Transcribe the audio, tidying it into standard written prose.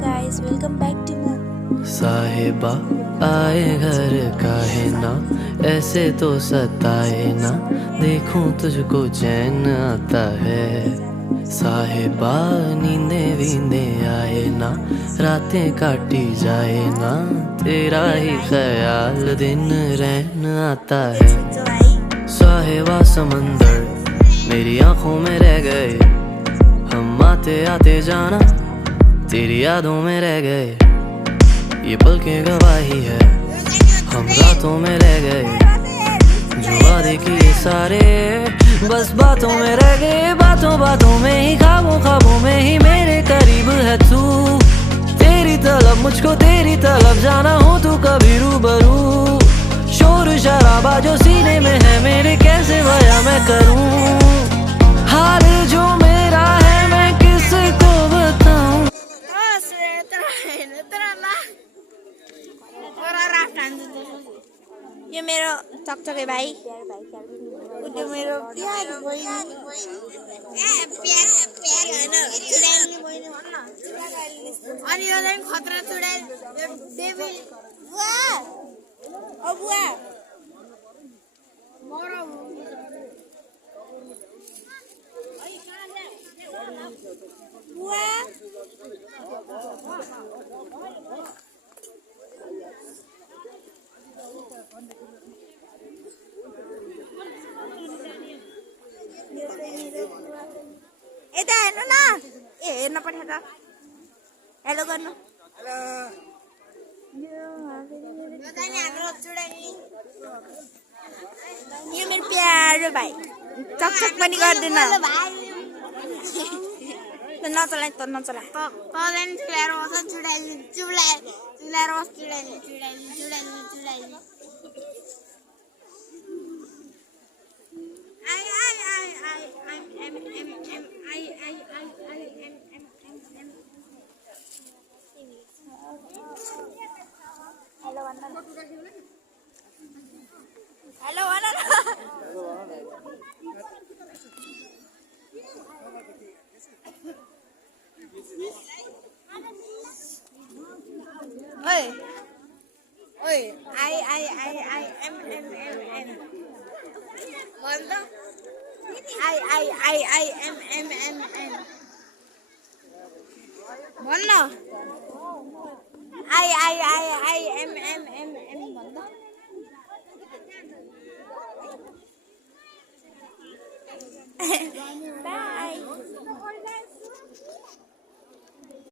guys, welcome back to my साहिबा आए घर काहे ना, ऐसे तो सताए ना, देखूं तुझको चैन आता है। साहिबा नींदे वींदे आए ना, रातें काटी जाए ना, तेरा ही ख्याल दिन रहन आता है। साहिबा समंदर मेरी आंखों में रह गए, हम आते आते जाना तेरी यादों में रह गए। ये पल की गवाही है, हम रातों में रह गए, जो वादे किए सारे बस बातों में रह गए। बातों बातों में ही, ख्वाबों ख्वाबों में ही मेरे करीब है तू। तेरी तलब मुझको तेरी तलब जाना हो तू कभी रूबरू। शोर शराबा जो सीने में है मेरे, कैसे बयां मैं करूं हाल जो मेरा है, मैं किसको बताऊं। ये मेरो चकचके भाइ, यो मेरो प्यारी बहिनी। अनि यो चाहिँ खतरा चुडाइल देवी बुवा ओ बुवा मरो बुवा यता हेर्नु न, ए हेर्न पठाएर त हेलो गर्नु। यो मेरो प्यारो भाइ, चकचक पनि गर्दैन। नचला त नचला हेलो भन न। ओए ओए आई एम भन त। आई एम भन न। आई एम भन त।